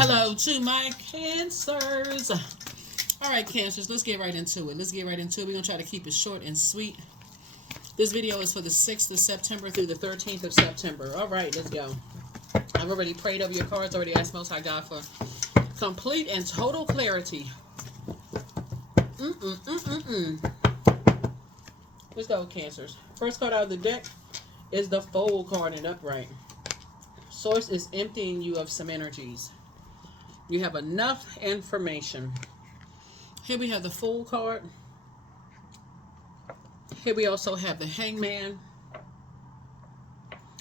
Hello to my cancers. All right, cancers, let's get right into it. We're going to try to keep it short and sweet. This video is for the 6th of September through the 13th of September. All right, let's go. I've already prayed over your cards, already asked Most High God for complete and total clarity. Let's go, cancers. First card out of the deck is the Fool card in upright. Source is emptying you of some energies. You have enough information. Here we have the Fool card. Here we also have the Hangman.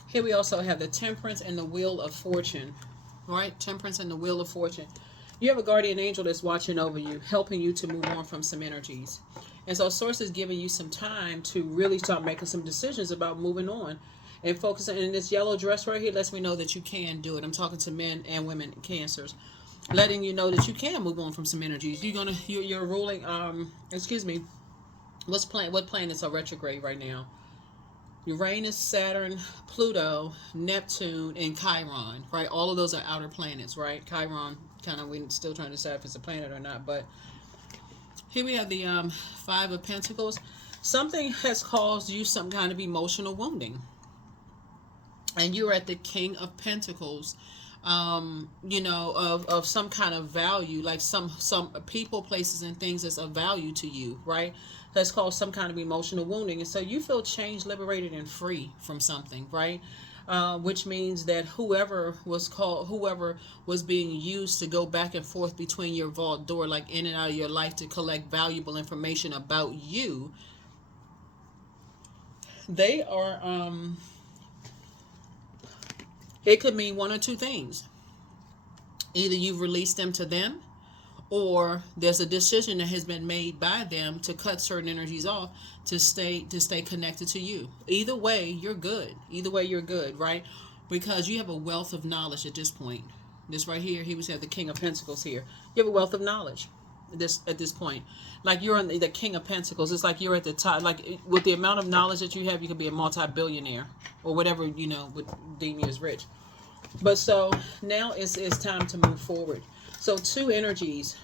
Here we also have the Temperance and the Wheel of Fortune. Right? Temperance and the Wheel of Fortune. You have a guardian angel that's watching over you, helping you to move on from some energies. And so Source is giving you some time to really start making some decisions about moving on. And focusing in this yellow dress right here lets me know that you can do it. I'm talking to men and women, cancers. Letting you know that you can move on from some energies. You're ruling, what planets are retrograde right now? Uranus, Saturn, Pluto, Neptune, and Chiron, right? All of those are outer planets, right? Chiron, we're still trying to decide if it's a planet or not, but here we have the Five of Pentacles. Something has caused you some kind of emotional wounding. And you're at the King of Pentacles, of some kind of value, like some people, places, and things that's of value to you, right? That's caused some kind of emotional wounding. And so you feel changed, liberated, and free from something, right? Which means that whoever was being used to go back and forth between your vault door, like in and out of your life to collect valuable information about you, they are, it could mean one or two things. Either you've released them to them, or there's a decision that has been made by them to cut certain energies off to stay connected to you. Either way, you're good. Right? Because you have a wealth of knowledge at this point. This right here, he was at the King of Pentacles here. You have a wealth of knowledge at this point. Like you're in the King of Pentacles. It's like you're at the top. Like with the amount of knowledge that you have, you could be a multi-billionaire or whatever, would deem you as rich. But so now it's time to move forward. So two energies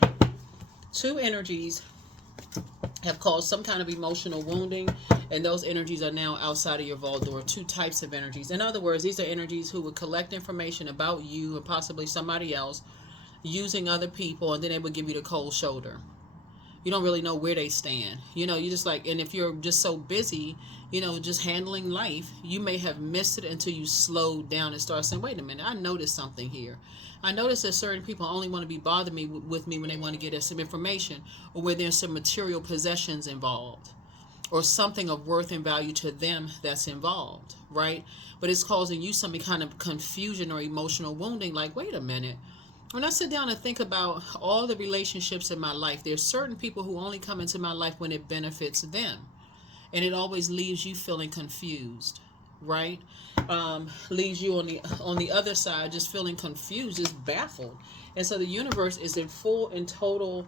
have caused some kind of emotional wounding, and those energies are now outside of your vault door. Two types of energies. In other words, these are energies who would collect information about you and possibly somebody else using other people, and then they would give you the cold shoulder. You don't really know where they stand. You just like, and if you're just so busy, just handling life, you may have missed it until you slow down and start saying, wait a minute, I noticed something here. I noticed that certain people only want to be bothering with me when they want to get us some information, or where there's some material possessions involved, or something of worth and value to them that's involved, right? But it's causing you some kind of confusion or emotional wounding, like, wait a minute. When I sit down and think about all the relationships in my life, there's certain people who only come into my life when it benefits them. And it always leaves you feeling confused, right? Leaves you on the other side just feeling confused, just baffled. And so the universe is in full and total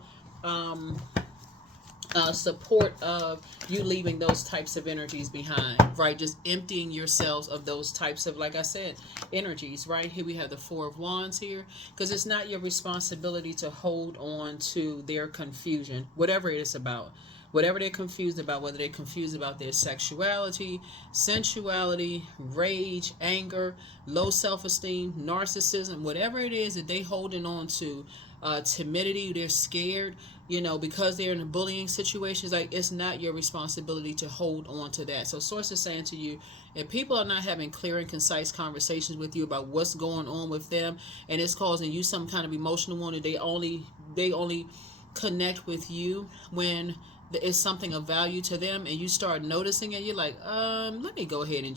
support of you leaving those types of energies behind, right? Just emptying yourselves of those types of, like I said, energies, right? Here we have the Four of Wands here, because it's not your responsibility to hold on to their confusion, whatever it is about. Whatever they're confused about, whether they're confused about their sexuality, sensuality, rage, anger, low self-esteem, narcissism, whatever it is that they holding on to, timidity, they're scared, because they're in a bullying situation. Like, it's not your responsibility to hold on to that. So Source is saying to you, if people are not having clear and concise conversations with you about what's going on with them, and it's causing you some kind of emotional wound, they only connect with you when it's something of value to them, and you start noticing it, you're like, let me go ahead and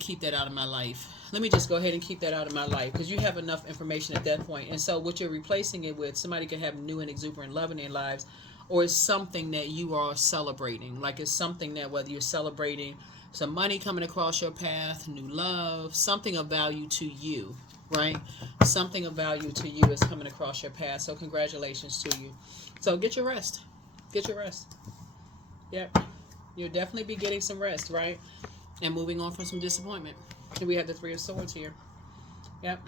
keep that out of my life. Let me just go ahead and keep that out of my life, because you have enough information at that point. And so what you're replacing it with, somebody can have new and exuberant love in their lives, or it's something that you are celebrating. Like, it's something that, whether you're celebrating some money coming across your path, new love, something of value to you, right? Something of value to you is coming across your path. So congratulations to you. So get your rest. Yep. You'll definitely be getting some rest, right? And moving on from some disappointment. And we have the Three of Swords here. Yep.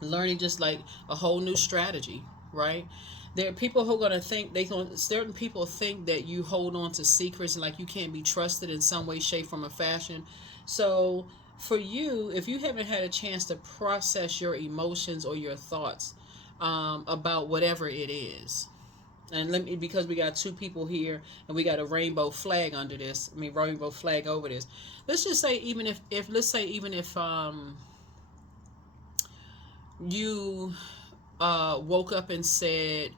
Learning just like a whole new strategy, right? There are people who are going to think certain people think that you hold on to secrets and like you can't be trusted in some way, shape, form, or fashion. So for you, if you haven't had a chance to process your emotions or your thoughts about whatever it is, and let me, because we got two people here and we got a rainbow flag under this, I mean rainbow flag over this. Let's just say even if let's say even if you woke up and said,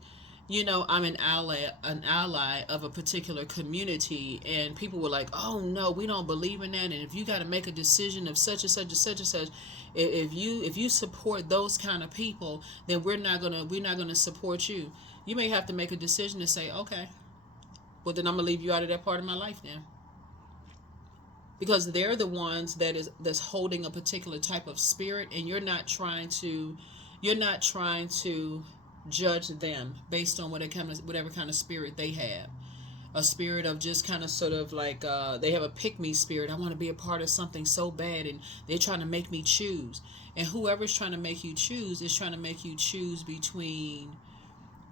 you know, I'm an ally of a particular community, and people were like, oh no, we don't believe in that, and if you got to make a decision of such and such and such and such, if you support those kind of people, then we're not gonna support you. You may have to make a decision to say, okay, well then I'm gonna leave you out of that part of my life now, because they're the ones that's holding a particular type of spirit, and you're not trying to judge them based on whatever kind of spirit they have. A spirit of just kind of sort of like they have a pick me spirit. I want to be a part of something so bad, and they're trying to make me choose. And whoever's trying to make you choose is trying to make you choose between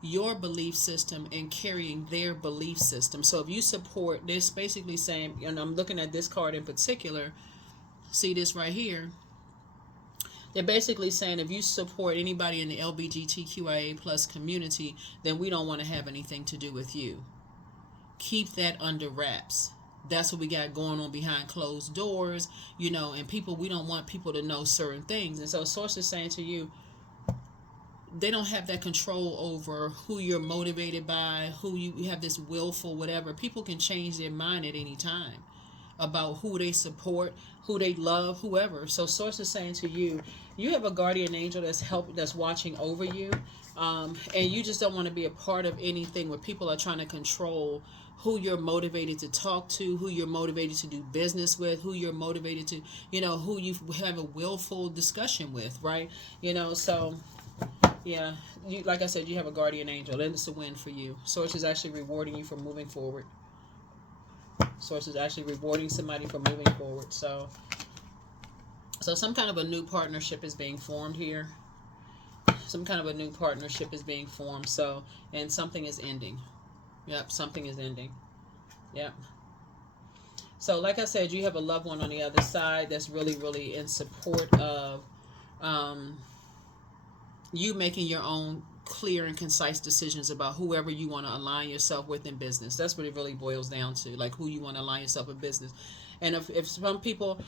your belief system and carrying their belief system. So if you support this, basically saying, and I'm looking at this card in particular, see this right here, they're basically saying if you support anybody in the LGBTQIA plus community, then we don't want to have anything to do with you. Keep that under wraps. That's what we got going on behind closed doors, you know, and we don't want people to know certain things. And so Source is saying to you, they don't have that control over who you're motivated by, who you have this willful whatever. People can change their mind at any time about who they support, who they love, whoever. So Source is saying to you, you have a guardian angel that's watching over you, and you just don't want to be a part of anything where people are trying to control who you're motivated to talk to, who you're motivated to do business with, who you're motivated to, you know, who you have a willful discussion with, right? You know, so yeah, like I said, you have a guardian angel, and it's a win for you. Source is actually rewarding you for moving forward. Source is actually rewarding somebody for moving forward. So some kind of a new partnership is being formed here. Some kind of a new partnership is being formed. So, and something is ending. Yep, something is ending. Yep. So, like I said, you have a loved one on the other side that's really, really in support of you making your own clear and concise decisions about whoever you want to align yourself with in business. That's what it really boils down to, like who you want to align yourself in business. And if some people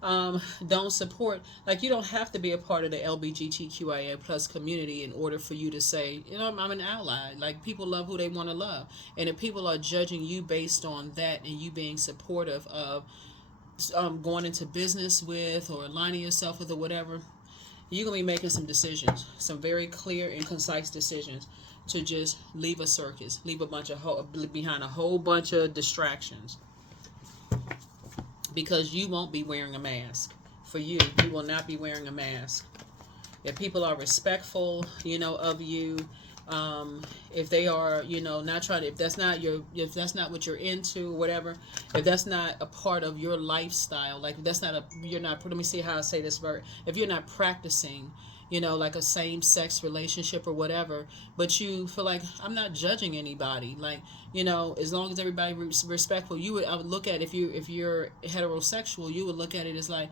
don't support, like you don't have to be a part of the LGBTQIA plus community in order for you to say, you know, I'm an ally. Like people love who they want to love. And if people are judging you based on that and you being supportive of going into business with or aligning yourself with or whatever, you're going to be making some decisions, some very clear and concise decisions to just leave a circus, leave behind a whole bunch of distractions, because you won't be wearing a mask. For you will not be wearing a mask. If people are respectful, you know, of you, if they are, you know, not trying to, if that's not what you're into, whatever, if that's not a part of your lifestyle, like let me see how I say this word, if you're not practicing, you know, like a same-sex relationship or whatever, but you feel like, I'm not judging anybody, like, you know, as long as everybody respectful, I would look at, if you're heterosexual, you would look at it as like,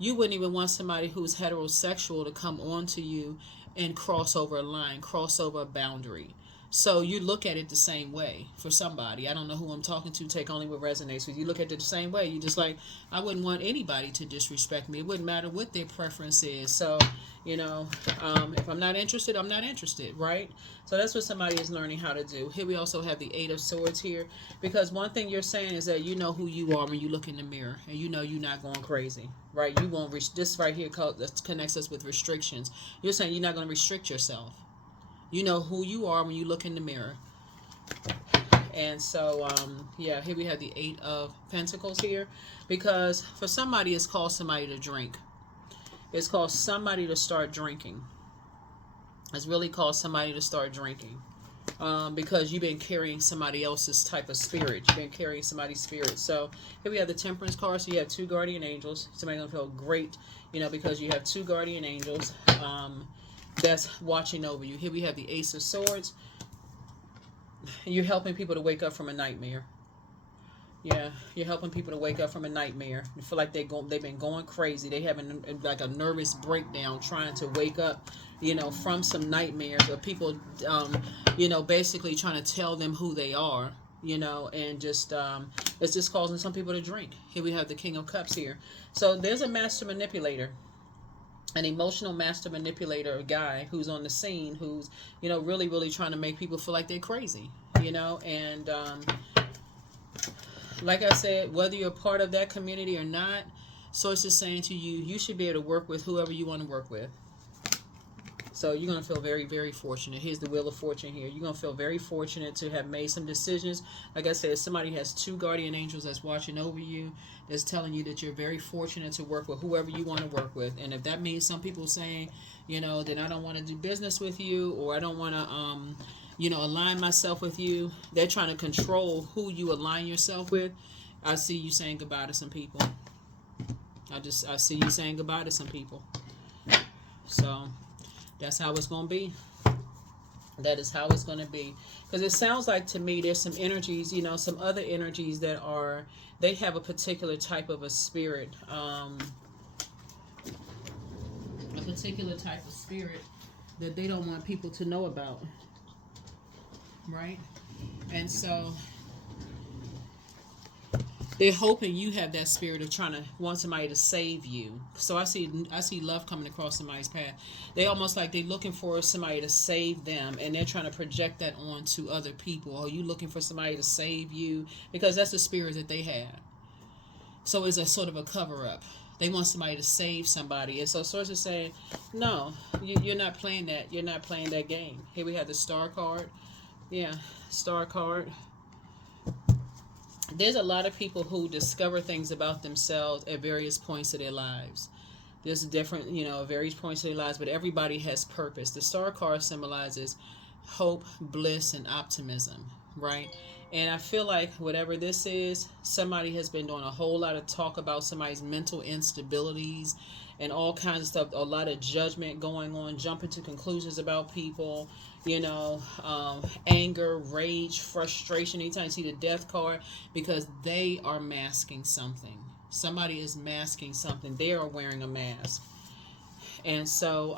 you wouldn't even want somebody who's heterosexual to come on to you and cross over a line, cross over a boundary. So you look at it the same way for somebody. I don't know who I'm talking to. Take only what resonates with you. Look at it the same way. You just like, I wouldn't want anybody to disrespect me. It wouldn't matter what their preference is. So, you know, if I'm not interested, I'm not interested, right? So that's what somebody is learning how to do. Here we also have the Eight of Swords here, because one thing you're saying is that you know who you are when you look in the mirror, and you know you're not going crazy, right? You won't reach this right here. That connects us with restrictions. You're saying you're not going to restrict yourself. You know who you are when you look in the mirror. And so, yeah, here we have the Eight of Pentacles here. Because for somebody, it's called somebody to drink. It's called somebody to start drinking. It's really called somebody to start drinking. Because you've been carrying somebody else's type of spirit. You've been carrying somebody's spirit. So here we have the Temperance card. So you have two guardian angels. Somebody's going to feel great, you know, because you have two guardian angels. that's watching over you. Here we have the Ace of Swords. You're helping people to wake up from a nightmare. Yeah, you're helping people to wake up from a nightmare. You feel like they've been going crazy. They having like a nervous breakdown trying to wake up, from some nightmares, or people, basically trying to tell them who they are, and just it's just causing some people to drink. Here we have the King of Cups here. So there's a master manipulator, an emotional master manipulator, a guy who's on the scene, who's really really trying to make people feel like they're crazy, and like I said, whether you're a part of that community or not, Source is saying to you, you should be able to work with whoever you want to work with. So you're going to feel very, very fortunate. Here's the Wheel of Fortune here. You're going to feel very fortunate to have made some decisions. Like I said, somebody has 2 guardian angels that's watching over you, that's telling you that you're very fortunate to work with whoever you want to work with. And if that means some people saying, then I don't want to do business with you, or I don't want to, align myself with you. They're trying to control who you align yourself with. I see you saying goodbye to some people. I see you saying goodbye to some people. So that's how it's going to be. That is how it's going to be. Because it sounds like to me there's some energies, some other energies that they have a particular type of a spirit. A particular type of spirit that they don't want people to know about. Right? And so they're hoping you have that spirit of trying to want somebody to save you. So I see love coming across somebody's path. They almost like they're looking for somebody to save them, and they're trying to project that on to other people. Are you looking for somebody to save you? Because that's the spirit that they have. So it's a sort of a cover up. They want somebody to save somebody. And so Source is saying, no, you're not playing that. You're not playing that game. Here we have the Star card. Yeah, Star card. There's a lot of people who discover things about themselves at various points of their lives. There's different, various points of their lives, but everybody has purpose. The Star card symbolizes hope, bliss, and optimism, right? And I feel like whatever this is, somebody has been doing a whole lot of talk about somebody's mental instabilities and all kinds of stuff, a lot of judgment going on, jumping to conclusions about people, anger, rage, frustration. Anytime you see the Death card, because they are masking something. Somebody is masking something. They are wearing a mask. And so,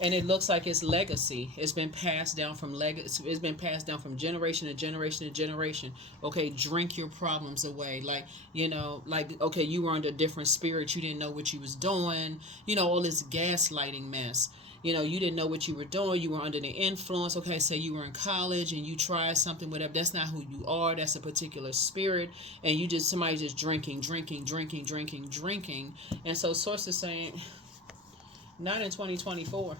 and it looks like it's legacy. It's been passed down from It's been passed down from generation to generation to generation. Okay, drink your problems away. Like, okay, you were under a different spirit. You didn't know what you was doing. All this gaslighting mess. You didn't know what you were doing. You were under the influence. Okay, say you were in college and you tried something, whatever. That's not who you are. That's a particular spirit. And somebody's just drinking. And so Source is saying, not in 2024.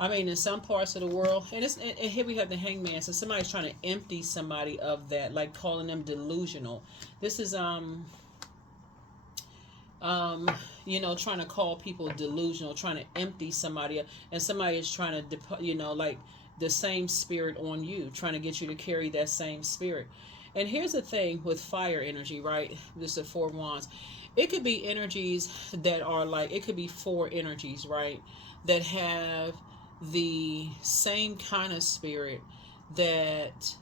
I mean, in some parts of the world, and here we have the Hangman. So somebody's trying to empty somebody of that, like calling them delusional. This is trying to call people delusional, trying to empty somebody, and somebody is trying to, like the same spirit on you, trying to get you to carry that same spirit. And here's the thing with fire energy, right? This is 4 wands. It could be energies that are like, it could be 4 energies, right? That have the same kind of spirit, that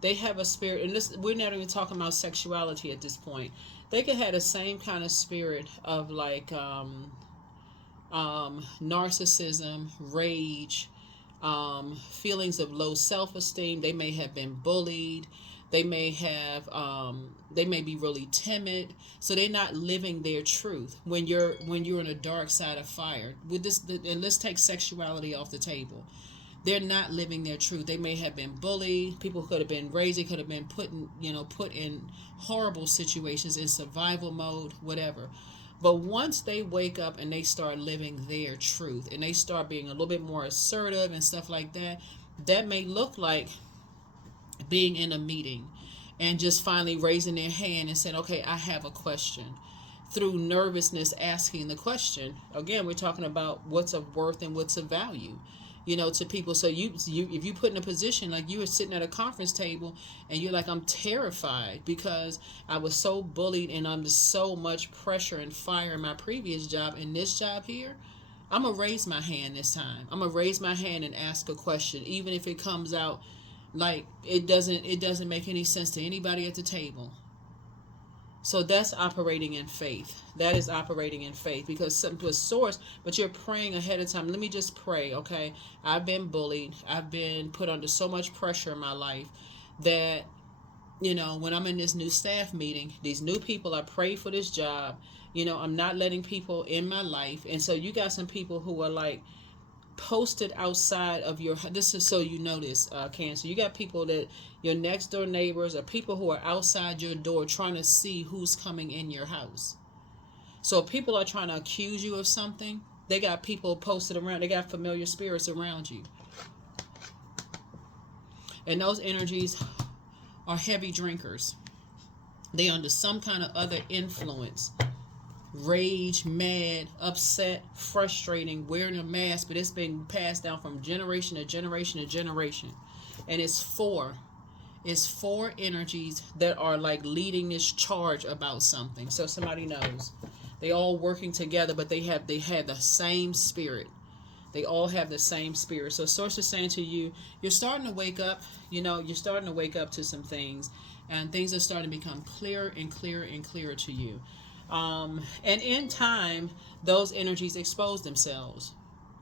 they have a spirit, and this, we're not even talking about sexuality at this point. They could have the same kind of spirit of like narcissism, rage, feelings of low self-esteem. They may have been bullied. They may be really timid, so they're not living their truth. When you're in a dark side of fire, with this, and let's take sexuality off the table. They're not living their truth. They may have been bullied. People could have been raised. They could have been put in horrible situations, in survival mode, whatever. But once they wake up and they start living their truth, and they start being a little bit more assertive and stuff like that, that may look like being in a meeting and just finally raising their hand and saying, okay, I have a question. Through nervousness, asking the question. Again, we're talking about what's of worth and what's of value, to people. So you if you put in a position like you were sitting at a conference table and you're like, I'm terrified because I was so bullied and under so much pressure and fire in my previous job, and this job here, I'm going to raise my hand this time. I'm going to raise my hand and ask a question, even if it comes out like it doesn't make any sense to anybody at the table. So that's operating in faith. That is operating in faith, because something to a source, but you're praying ahead of time. Let me just pray, okay? I've been bullied. I've been put under so much pressure in my life that, you know, when I'm in this new staff meeting, these new people, I pray for this job. You know, I'm not letting people in my life. And so you got some people who are like posted outside of your, this is so you know this, Cancer. You got people that your next door neighbors or people who are outside your door trying to see who's coming in your house. So if people are trying to accuse you of something, they got people posted around. They got familiar spirits around you. And those energies are heavy drinkers. They under some kind of other influence. Rage, mad, upset, frustrating, wearing a mask, but it's been passed down from generation to generation to generation. And it's four energies that are like leading this charge about something. So somebody knows. They all working together, but they have the same spirit. They all have the same spirit. So Source is saying to you, you're starting to wake up. You know, you're starting to wake up to some things, and things are starting to become clearer and clearer and clearer to you. And in time, those energies expose themselves.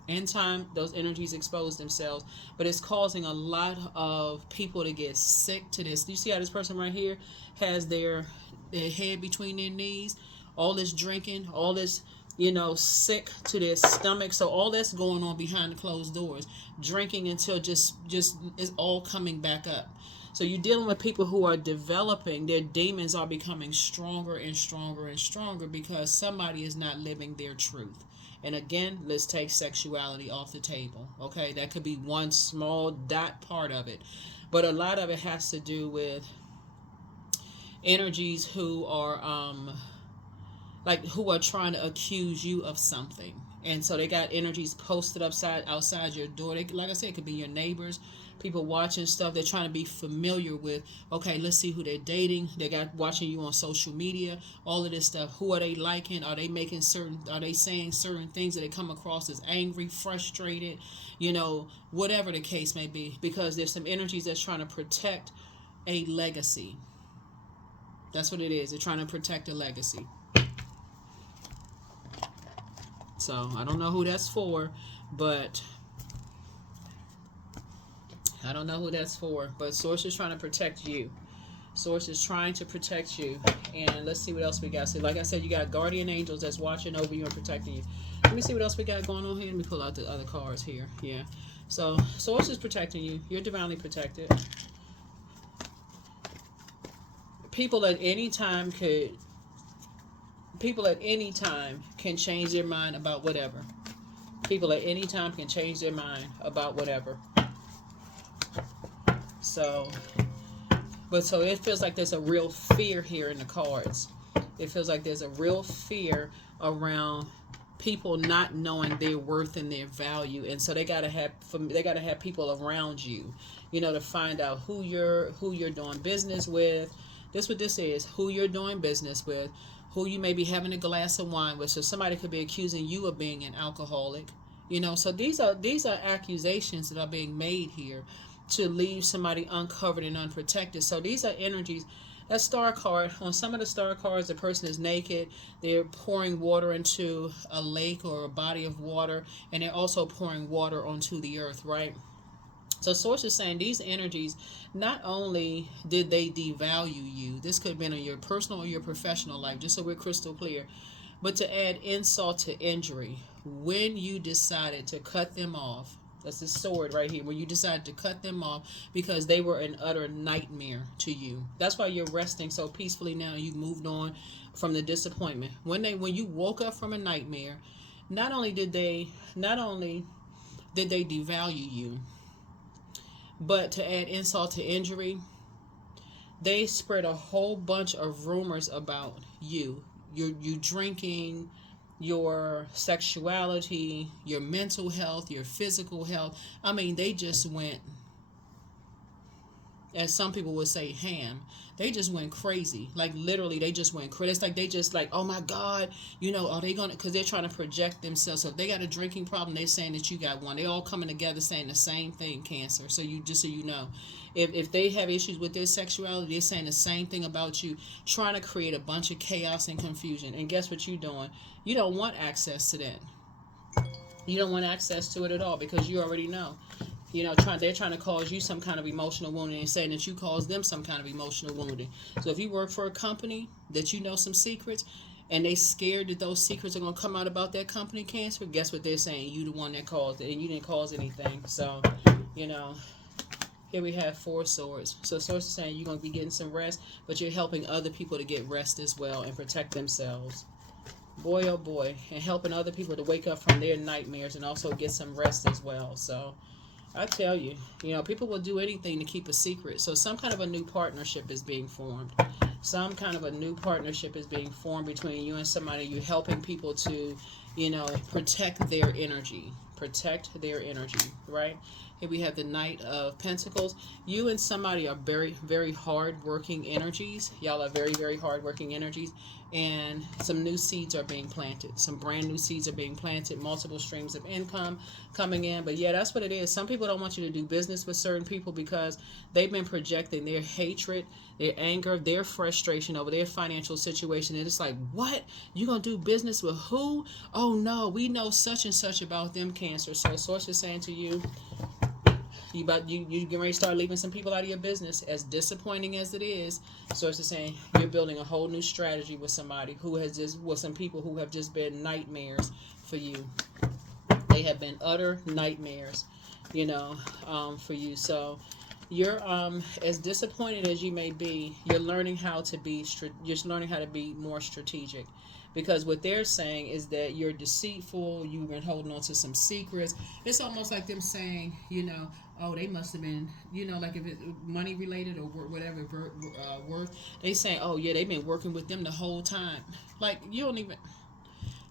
In time, those energies expose themselves, but it's causing a lot of people to get sick to this. You see how this person right here has their head between their knees, all this drinking, all this, you know, sick to their stomach. So all that's going on behind the closed doors, drinking until just is all coming back up. So you're dealing with people who are developing, their demons are becoming stronger and stronger and stronger because somebody is not living their truth. And again, let's take sexuality off the table. Okay, that could be one small dot part of it. But a lot of it has to do with energies who are who are trying to accuse you of something. And so they got energies posted outside your door. They, like I said, it could be your neighbors, people watching stuff. They're trying to be familiar with, okay, let's see who they're dating. They got watching you on social media, all of this stuff. Who are they liking? Are they saying certain things that they come across as angry, frustrated, you know, whatever the case may be, because there's some energies that's trying to protect a legacy. That's what it is. They're trying to protect a legacy. So I don't know who that's for, but Source is trying to protect you. Source is trying to protect you. And let's see what else we got. So like I said, you got guardian angels that's watching over you and protecting you. Let me see what else we got going on here. Let me pull out the other cards here. Yeah. So Source is protecting you. You're divinely protected. People at any time can change their mind about whatever. People at any time can change their mind about whatever. So it feels like there's a real fear here in the cards. It feels like there's a real fear around people not knowing their worth and their value, and so they gotta have people around you, you know, to find out who you're doing business with. This what this is: who you're doing business with, who you may be having a glass of wine with. So somebody could be accusing you of being an alcoholic, you know. So these are accusations that are being made here to leave somebody uncovered and unprotected. So these are energies. That star card, on some of the star cards, the person is naked. They're pouring water into a lake or a body of water, and they're also pouring water onto the earth, right? So Source is saying these energies, not only did they devalue you, this could have been in your personal or your professional life, just so we're crystal clear, but to add insult to injury, when you decided to cut them off, that's the sword right here, when you decided to cut them off because they were an utter nightmare to you. That's why you're resting so peacefully now. You've moved on from the disappointment. When you woke up from a nightmare, not only did they devalue you, but to add insult to injury, they spread a whole bunch of rumors about you. You drinking, your sexuality, your mental health, your physical health. I mean, they just went as some people would say, ham. They just went crazy. Like literally, they just went crazy. It's like they just like, oh my God, you know, are they gonna? Because they're trying to project themselves. So if they got a drinking problem, they're saying that you got one. They all coming together saying the same thing, Cancer. So you just so you know, if they have issues with their sexuality, they're saying the same thing about you, trying to create a bunch of chaos and confusion. And guess what you're doing? You don't want access to that. You don't want access to it at all because you already know. You know, they're trying to cause you some kind of emotional wounding and saying that you caused them some kind of emotional wounding. So if you work for a company that you know some secrets and they scared that those secrets are going to come out about that company, Cancer, guess what they're saying? You the one that caused it and you didn't cause anything. So, you know, here we have 4 swords. So swords is saying you're going to be getting some rest, but you're helping other people to get rest as well and protect themselves. Boy, oh boy. And helping other people to wake up from their nightmares and also get some rest as well. So I tell you, you know, people will do anything to keep a secret. So some kind of a new partnership is being formed. Some kind of a new partnership is being formed between you and somebody. You're helping people to, you know, protect their energy. Protect their energy, right? Here we have the Knight of Pentacles. You and somebody are very, very hard-working energies. Y'all are very, very hard-working energies. And some new seeds are being planted. Some brand new seeds are being planted. Multiple streams of income coming in. But yeah, that's what it is. Some people don't want you to do business with certain people because they've been projecting their hatred, their anger, their frustration over their financial situation. And it's like, what? You gonna do business with who? Oh no, we know such and such about them, Cancer. So Source is saying to you, you get ready to start leaving some people out of your business. As disappointing as it is, Source is saying you're building a whole new strategy with somebody who has just, with some people who have just been nightmares for you. They have been utter nightmares, you know, for you. So you're as disappointed as you may be, you're learning how to be more strategic. Because what they're saying is that you're deceitful, you've been holding on to some secrets. It's almost like them saying, you know, oh, they must have been, you know, like if it's money related or whatever worth. They say, oh, yeah, they've been working with them the whole time. Like, you don't even,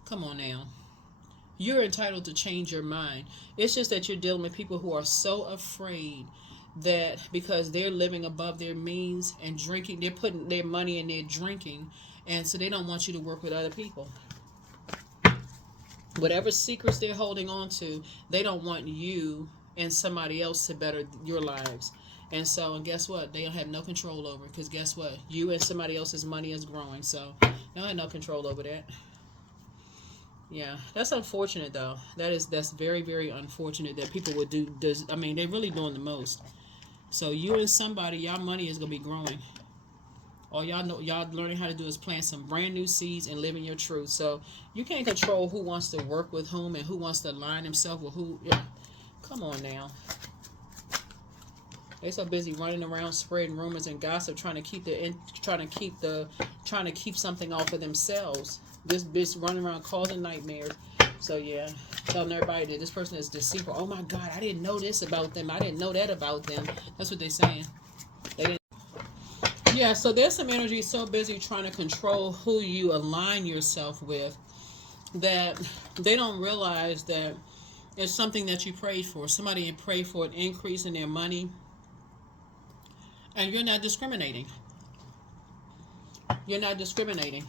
come on now. You're entitled to change your mind. It's just that you're dealing with people who are so afraid that because they're living above their means and drinking, they're putting their money in their drinking, and so they don't want you to work with other people. Whatever secrets they're holding on to, they don't want you and somebody else to better your lives. And so, and guess what? They don't have no control over it because guess what? You and somebody else's money is growing, so they don't have no control over that. Yeah, that's unfortunate though. That's very, very unfortunate that people would do this. I mean, they're really doing the most. So you and somebody, y'all money is gonna be growing. All y'all learning how to do is plant some brand new seeds and live in your truth. So you can't control who wants to work with whom and who wants to align himself with who. Yeah. Come on now. They so busy running around spreading rumors and gossip, trying to keep something off of themselves. This bitch running around causing nightmares. So yeah, telling everybody that this person is deceitful. Oh my God, I didn't know this about them. I didn't know that about them. That's what they're saying. They didn't. Yeah, so there's some energy so busy trying to control who you align yourself with that they don't realize that it's something that you prayed for. Somebody prayed for an increase in their money, and you're not discriminating. You're not discriminating.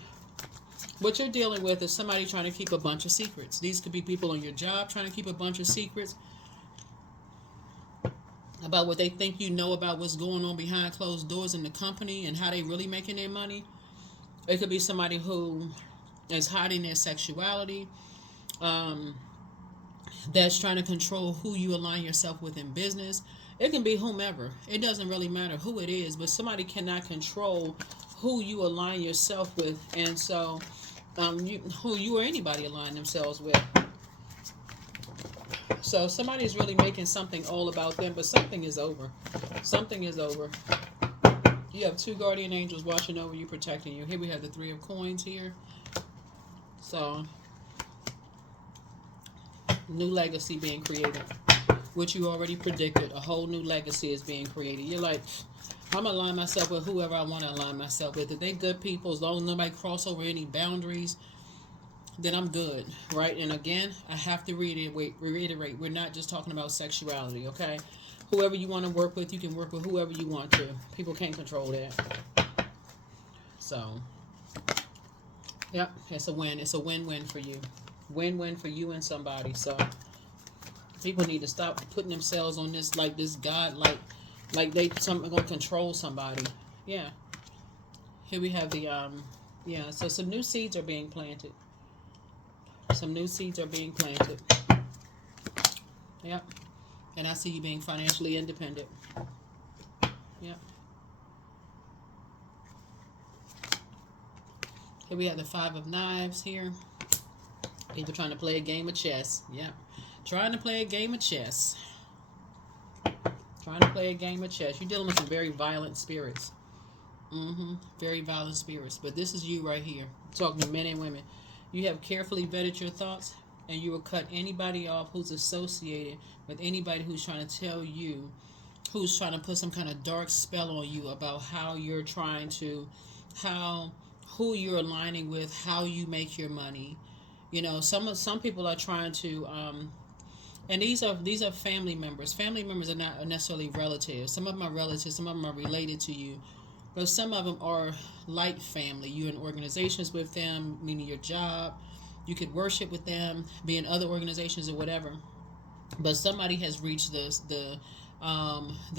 What you're dealing with is somebody trying to keep a bunch of secrets. These could be people on your job trying to keep a bunch of secrets about what they think you know about what's going on behind closed doors in the company and how they really making their money. It could be somebody who is hiding their sexuality, that's trying to control who you align yourself with in business. It can be whomever. It doesn't really matter who it is, but somebody cannot control who you align yourself with, and so who you or anybody align themselves with. So somebody is really making something all about them, but something is over. Something is over. You have 2 guardian angels watching over you, protecting you. Here we have the 3 of coins here. So, new legacy being created. Which you already predicted. A whole new legacy is being created. You're like, I'm going to align myself with whoever I want to align myself with. If they good people, as long as nobody cross over any boundaries, then I'm good, right? And again, I have to reiterate, we're not just talking about sexuality, okay? Whoever you want to work with, you can work with whoever you want to. People can't control that. So, yep, it's a win. It's a win-win for you. Win-win for you and somebody. So, people need to stop putting themselves on this, like this God, like they something gonna control somebody. Yeah. Here we have the yeah. So some new seeds are being planted. Some new seeds are being planted. Yep. And I see you being financially independent. Yep. Here we have the Five of Knives here. People trying to play a game of chess. Yep. Trying to play a game of chess. Trying to play a game of chess. You're dealing with some very violent spirits. Very violent spirits. But this is you right here. Talking to men and women. You have carefully vetted your thoughts, and you will cut anybody off who's associated with anybody who's trying to tell you, who's trying to put some kind of dark spell on you about how you're trying to, who you're aligning with, how you make your money. You know, some people are trying to, and these are family members. Family members are not necessarily relatives. Some of them are relatives. Some of them are related to you. But some of them are like family. You're in organizations with them, meaning your job. You could worship with them, be in other organizations or whatever. But somebody has reached the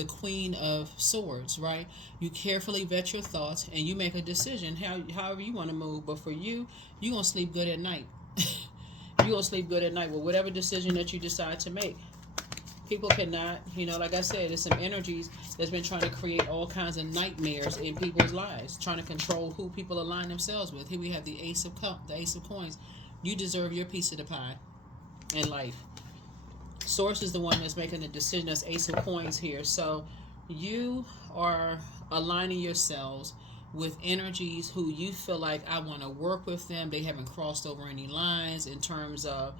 Queen of Swords, right? You carefully vet your thoughts and you make a decision however you want to move. But for you, you're going to sleep good at night. You're going to sleep good at night with whatever decision that you decide to make. People cannot, like I said, there's some energies that's been trying to create all kinds of nightmares in people's lives, trying to control who people align themselves with. Here we have the Ace of Coins. You deserve your piece of the pie in life. Source is the one that's making the decision. That's Ace of Coins here. So you are aligning yourselves with energies who you feel like, I want to work with them. They haven't crossed over any lines in terms of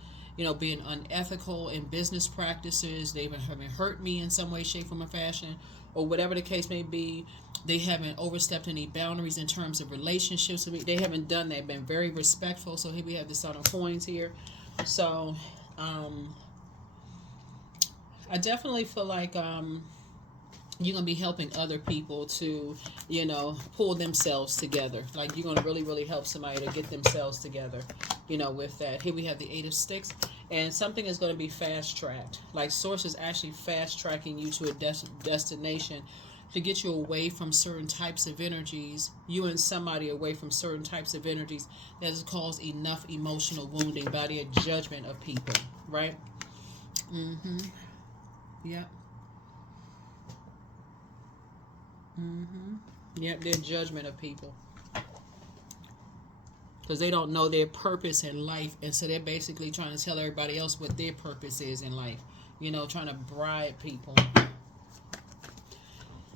being unethical in business practices. They haven't hurt me in some way, shape, form, or fashion, or whatever the case may be. They haven't overstepped any boundaries in terms of relationships with me. They haven't done that. Been very respectful. So here we have the Son of Coins here. So I definitely feel like you're going to be helping other people to, pull themselves together. Like you're going to really, really help somebody to get themselves together, with that. Here we have the Eight of Sticks, and something is going to be fast-tracked. Like Source is actually fast-tracking you to a destination to get you away from certain types of energies, you and somebody away from certain types of energies that has caused enough emotional wounding by the judgment of people, right? Yep. Yep, their judgment of people. Because they don't know their purpose in life, and so they're basically trying to tell everybody else what their purpose is in life. Trying to bribe people.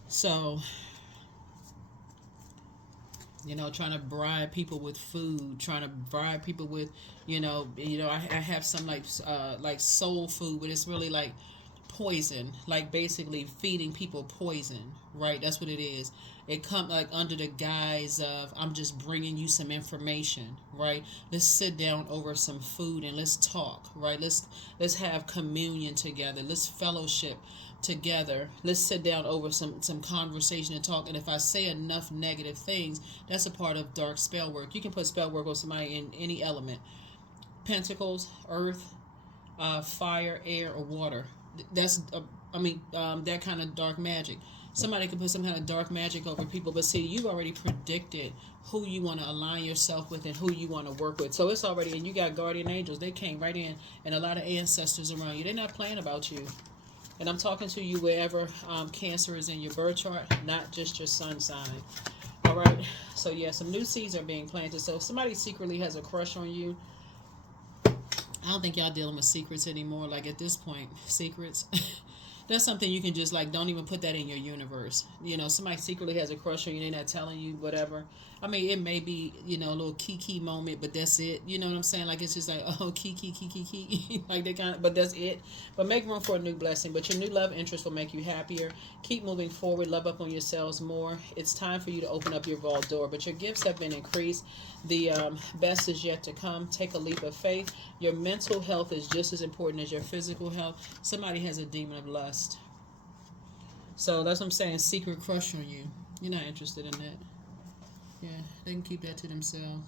So, trying to bribe people with food, trying to bribe people with, I have some like soul food, but it's really like poison, like basically feeding people poison, right? That's what it is. It comes like under the guise of, I'm just bringing you some information, right? Let's sit down over some food and let's talk, right? Let's have communion together. Let's fellowship together. Let's sit down over some conversation and talk. And if I say enough negative things, that's a part of dark spell work. You can put spell work on somebody in any element: pentacles, earth, fire, air, or water. That's that kind of dark magic. Somebody can put some kind of dark magic over people, but see, you've already predicted who you want to align yourself with and who you want to work with. So it's already, and you got guardian angels. They came right in, and a lot of ancestors around you. They're not playing about you. And I'm talking to you wherever Cancer is in your birth chart, not just your sun sign. All right. So yeah, some new seeds are being planted. So if somebody secretly has a crush on you, I don't think y'all dealing with secrets anymore. Like at this point, secrets. That's something you can just don't even put that in your universe. Somebody secretly has a crush on you, they're not telling you, whatever. I mean, it may be, a little kiki moment, but that's it. You know what I'm saying? Like, it's just like, oh, kiki. Like, they kind of, but that's it. But make room for a new blessing. But your new love interest will make you happier. Keep moving forward. Love up on yourselves more. It's time for you to open up your vault door. But your gifts have been increased. The best is yet to come. Take a leap of faith. Your mental health is just as important as your physical health. Somebody has a demon of lust. So that's what I'm saying. Secret crush on you. You're not interested in that. Yeah, they can keep that to themselves.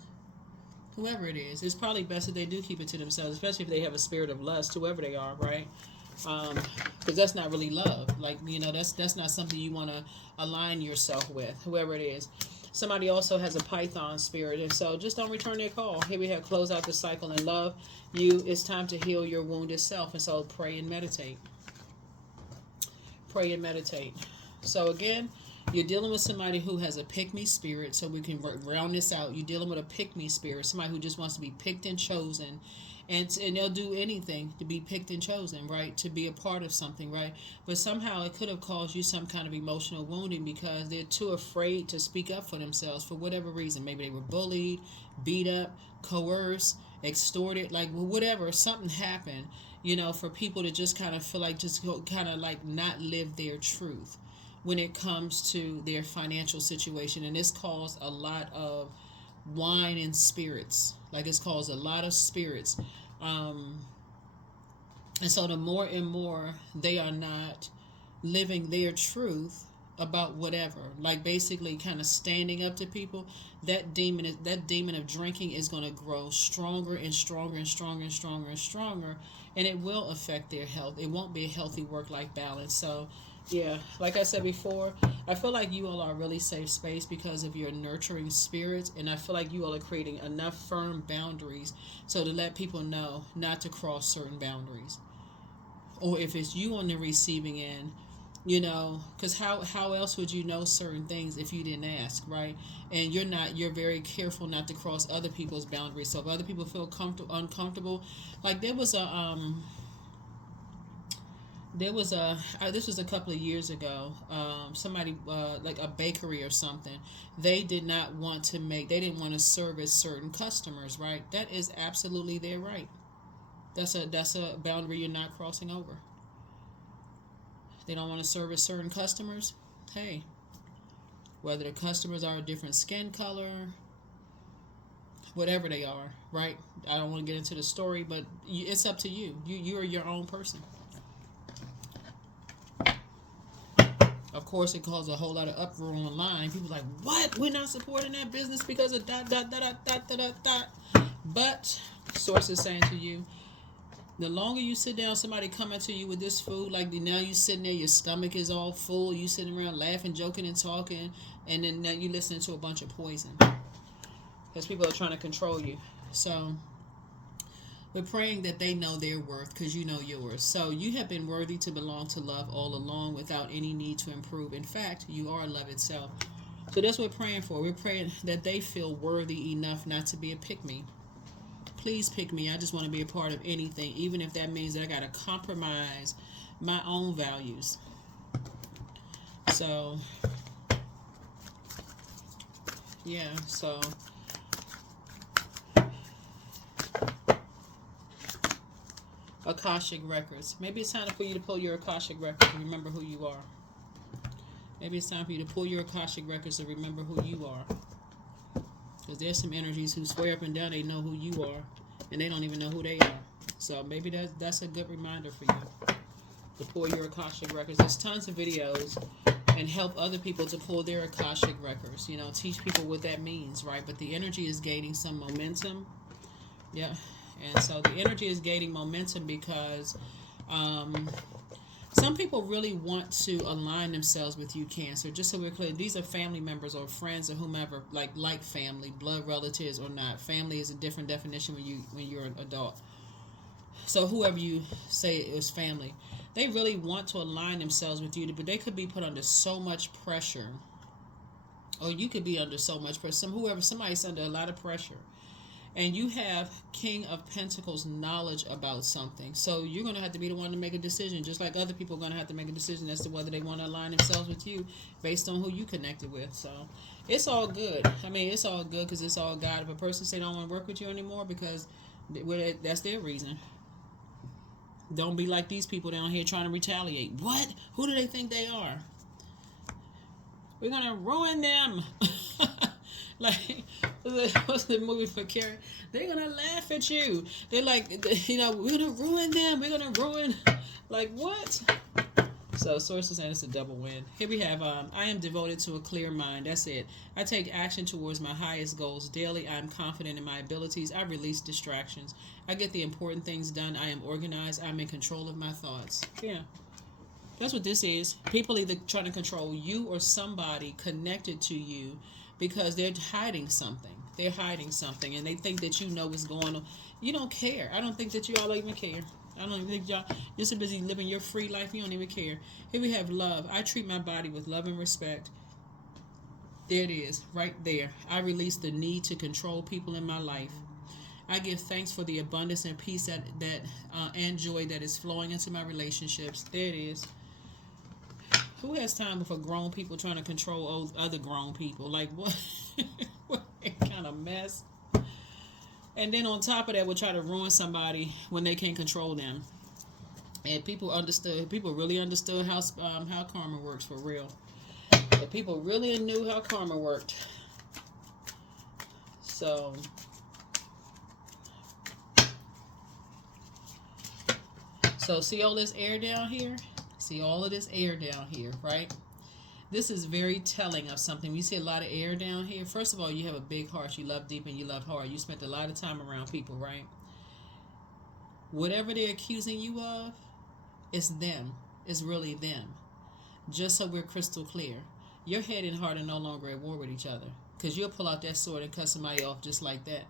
Whoever it is, it's probably best that they do keep it to themselves, especially if they have a spirit of lust, whoever they are, right? Because that's not really love. Like, that's not something you want to align yourself with, whoever it is. Somebody also has a Python spirit, and so just don't return their call. Here we have close out the cycle and love you. It's time to heal your wounded self, and so pray and meditate. Pray and meditate. So again, you're dealing with somebody who has a pick-me spirit, so we can round this out. You're dealing with a pick-me spirit, somebody who just wants to be picked and chosen, and they'll do anything to be picked and chosen, right? To be a part of something, right? But somehow it could have caused you some kind of emotional wounding because they're too afraid to speak up for themselves for whatever reason. Maybe they were bullied, beat up, coerced, extorted, like whatever. Something happened, for people to just kind of feel like just kind of like not live their truth when it comes to their financial situation. And this caused a lot of wine and spirits. Like, it's caused a lot of spirits. And so the more and more they are not living their truth about whatever, like basically kind of standing up to people, that demon of drinking is going to grow stronger and stronger and stronger and stronger and stronger, and it will affect their health. It won't be a healthy work-life balance. So yeah, like I said before, I feel like you all are a really safe space because of your nurturing spirits, and I feel like you all are creating enough firm boundaries so to let people know not to cross certain boundaries. Or if it's you on the receiving end, because how else would you know certain things if you didn't ask, right? And you're very careful not to cross other people's boundaries. So if other people feel uncomfortable, like this was a couple of years ago, somebody, like a bakery or something, they didn't want to service certain customers, right? That is absolutely their right. That's a boundary you're not crossing over. They don't want to service certain customers. Hey, whether the customers are a different skin color, whatever they are, right? I don't want to get into the story, but it's up to you. You are your own person. Of course, it caused a whole lot of uproar online. People like, what? We're not supporting that business because of dot, dot, dot, dot, dot, dot, dot. But sources saying to you, the longer you sit down, somebody coming to you with this food, like now you sitting there, your stomach is all full, you sitting around laughing, joking, and talking, and then now you listening to a bunch of poison. Because people are trying to control you. So we're praying that they know their worth because you know yours. So you have been worthy to belong to love all along without any need to improve. In fact, you are love itself. So that's what we're praying for. We're praying that they feel worthy enough not to be a pick-me. Please pick me. I just want to be a part of anything, even if that means that I got to compromise my own values. So, yeah, so Akashic Records. Maybe it's time for you to pull your Akashic Records and remember who you are. Maybe it's time for you to pull your Akashic Records and remember who you are. Because there's some energies who swear up and down they know who you are, and they don't even know who they are. So maybe that's a good reminder for you to pull your Akashic Records. There's tons of videos and help other people to pull their Akashic Records. Teach people what that means, right? But the energy is gaining some momentum. Yeah. And so the energy is gaining momentum because some people really want to align themselves with you, Cancer. Just so we're clear, these are family members or friends or whomever, like family, blood relatives or not. Family is a different definition when you're an adult. So whoever you say is family, they really want to align themselves with you, but they could be put under so much pressure, or you could be under so much pressure. Somebody's under a lot of pressure. And you have King of Pentacles knowledge about something. So you're going to have to be the one to make a decision. Just like other people are going to have to make a decision as to whether they want to align themselves with you based on who you connected with. So it's all good. I mean, it's all good because it's all God. If a person say don't want to work with you anymore because that's their reason. Don't be like these people down here trying to retaliate. What? Who do they think they are? We're going to ruin them. Like, what's the movie for Carrie? They're going to laugh at you. They're like, we're going to ruin them. We're going to ruin. Like, what? So source is saying it's a double win. Here we have, I am devoted to a clear mind. That's it. I take action towards my highest goals daily. I am confident in my abilities. I release distractions. I get the important things done. I am organized. I'm in control of my thoughts. Yeah. That's what this is. People either trying to control you or somebody connected to you because they're hiding something. They're hiding something and they think that you know what's going on. You don't care. I don't think that you all even care. I don't even think y'all, you're so busy living your free life, you don't even care. Here we have love. I treat my body with love and respect. There it is, right there. I release the need to control people in my life. I give thanks for the abundance and peace that and joy that is flowing into my relationships. There it is. Who has time for grown people trying to control other grown people? Like, what? What kind of mess? And then on top of that, we'll try to ruin somebody when they can't control them. And people really understood how karma works for real. And people really knew how karma worked. So see all this air down here? See all of this air down here, right? This is very telling of something. You see a lot of air down here. First of all, you have a big heart. You love deep and you love hard. You spent a lot of time around people, right? Whatever they're accusing you of, it's them. It's really them. Just so we're crystal clear. Your head and heart are no longer at war with each other. Because you'll pull out that sword and cut somebody off just like that.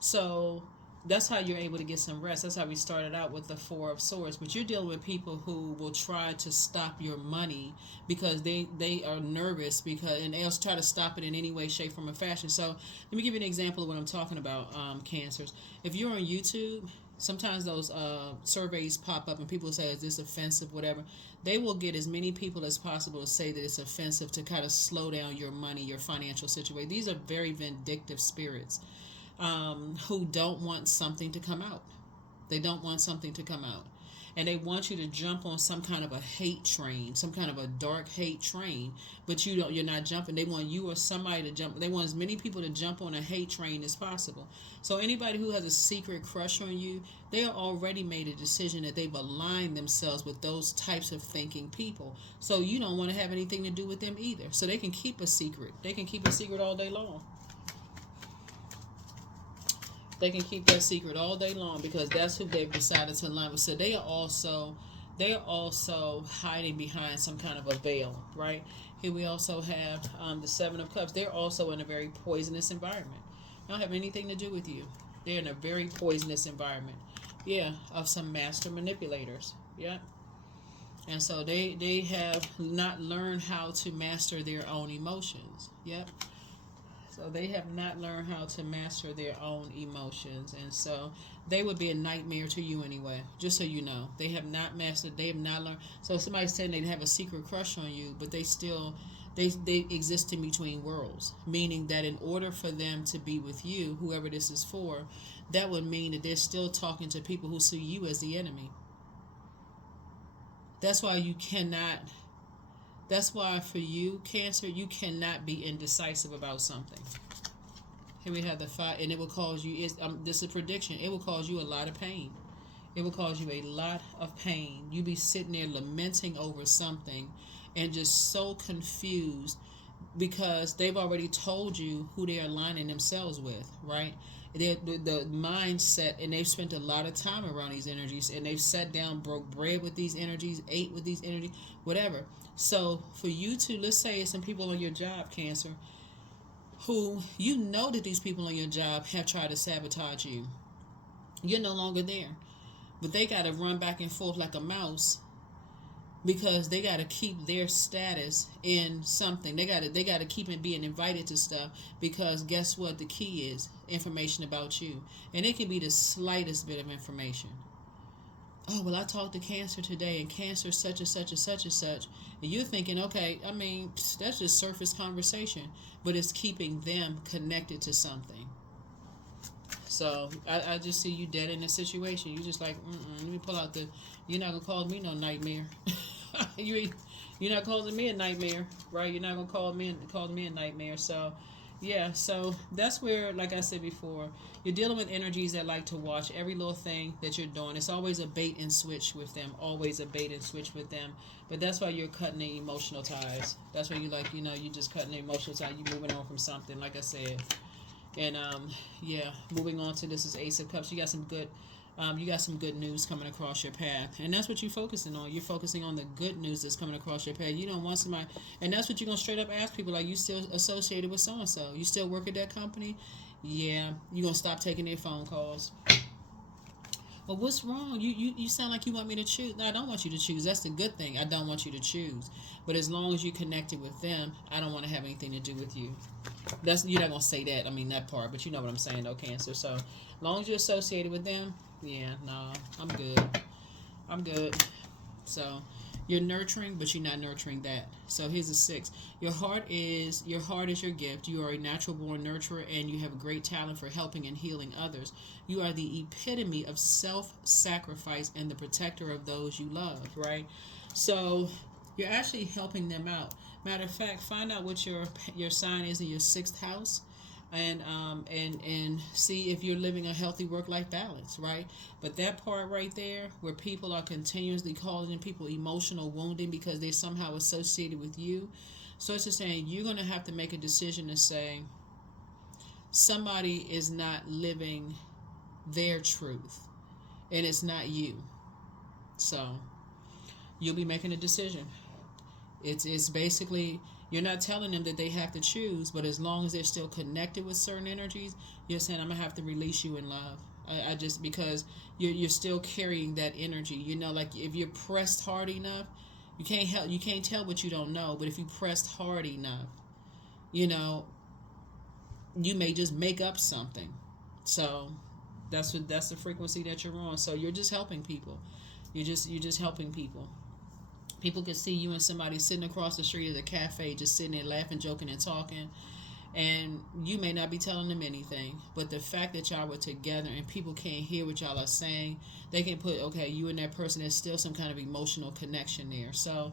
So that's how you're able to get some rest. That's how we started out with the Four of Swords. But you're dealing with people who will try to stop your money because they are nervous and they'll try to stop it in any way, shape, form, or fashion. So let me give you an example of what I'm talking about, Cancers. If you're on YouTube, sometimes those surveys pop up and people say, is this offensive, whatever. They will get as many people as possible to say that it's offensive to kind of slow down your money, your financial situation. These are very vindictive spirits. Who don't want something to come out. They don't want something to come out. And they want you to jump on some kind of a hate train, some kind of a dark hate train, but you're not jumping. They want you or somebody to jump. They want as many people to jump on a hate train as possible. So anybody who has a secret crush on you, they are already made a decision that they've aligned themselves with those types of thinking people. So you don't want to have anything to do with them either. So they can keep a secret. They can keep a secret all day long. They can keep that secret all day long because that's who they've decided to align with. So they are also hiding behind some kind of a veil, right? Here we also have the Seven of Cups. They're also in a very poisonous environment. They don't have anything to do with you. They're in a very poisonous environment. Yeah, of some master manipulators. Yeah. And so they have not learned how to master their own emotions. Yep. So they have not learned how to master their own emotions. And so they would be a nightmare to you anyway, just so you know. They have not mastered, they have not learned. So somebody's saying they have a secret crush on you, but they still, they exist in between worlds. Meaning that in order for them to be with you, whoever this is for, that would mean that they're still talking to people who see you as the enemy. That's why you cannot... That's why for you, Cancer, you cannot be indecisive about something. Here we have the 5, and it will cause you, this is a prediction, it will cause you a lot of pain. It will cause you a lot of pain. You be sitting there lamenting over something and just so confused because they've already told you who they are aligning themselves with, right? The mindset, and they've spent a lot of time around these energies, and they've sat down, broke bread with these energies, ate with these energies, whatever. So for you to, let's say some people on your job, Cancer, who you know that these people on your job have tried to sabotage you. You're no longer there. But they got to run back and forth like a mouse because they got to keep their status in something. They got to keep it being invited to stuff because guess what? The key is information about you. And it can be the slightest bit of information. Oh, well, I talked to Cancer today, and Cancer such and such and such and such. And you're thinking, okay, I mean, that's just surface conversation. But it's keeping them connected to something. So I just see you dead in this situation. You just like, let me pull out you're not going to cause me no nightmare. You're not causing me a nightmare, right? You're not going to cause me a nightmare. So Yeah, so that's where, like I said before, you're dealing with energies that like to watch every little thing that you're doing. It's always a bait and switch with them, always a bait and switch with them. But that's why you're cutting the emotional ties. That's why you like, you just cutting the emotional tie. You moving on from something, like I said. And yeah, moving on to this is Ace of Cups. You got some good news coming across your path, and that's what you're focusing on. You're focusing on the good news that's coming across your path. You don't want somebody, and that's what you're gonna straight up ask people, like, you still associated with so and so? You still work at that company? Yeah, you gonna stop taking their phone calls? Well, what's wrong? You sound like you want me to choose. No, I don't want you to choose. That's the good thing. I don't want you to choose. But as long as you connected with them, I don't want to have anything to do with you. That's You're not gonna say that. I mean that part, but you know what I'm saying, though, Cancer. So, as long as you're associated with them, yeah, no, I'm good. I'm good. So, you're nurturing, but you're not nurturing that. So here's a 6. Your heart is your gift. You are a natural born nurturer, and you have a great talent for helping and healing others. You are the epitome of self-sacrifice and the protector of those you love. Right. So you're actually helping them out. Matter of fact, find out what your sign is in your 6th house, and see if you're living a healthy work-life balance, right? But that part right there, where people are continuously causing people emotional wounding because they're somehow associated with you, so it's just saying you're going to have to make a decision to say somebody is not living their truth, and it's not you. So you'll be making a decision. It's basically, you're not telling them that they have to choose, but as long as they're still connected with certain energies, you're saying, I'm gonna have to release you in love. I just, because you're still carrying that energy. Like, if you're pressed hard enough, you can't tell what you don't know. But if you pressed hard enough, you know you may just make up something. So that's the frequency that you're on. So you're just helping people. You're just helping people. People can see you and somebody sitting across the street at a cafe, just sitting there laughing, joking, and talking. And you may not be telling them anything, but the fact that y'all were together and people can't hear what y'all are saying, they can put, okay, you and that person, there's still some kind of emotional connection there. So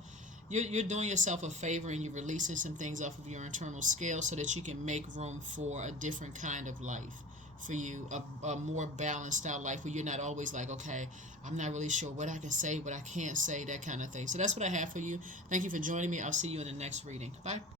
you're doing yourself a favor, and you're releasing some things off of your internal scale so that you can make room for a different kind of life for you, a more balanced out life where you're not always like, okay, I'm not really sure what I can say, what I can't say, that kind of thing. So that's what I have for you. Thank you for joining me. I'll see you in the next reading. Bye.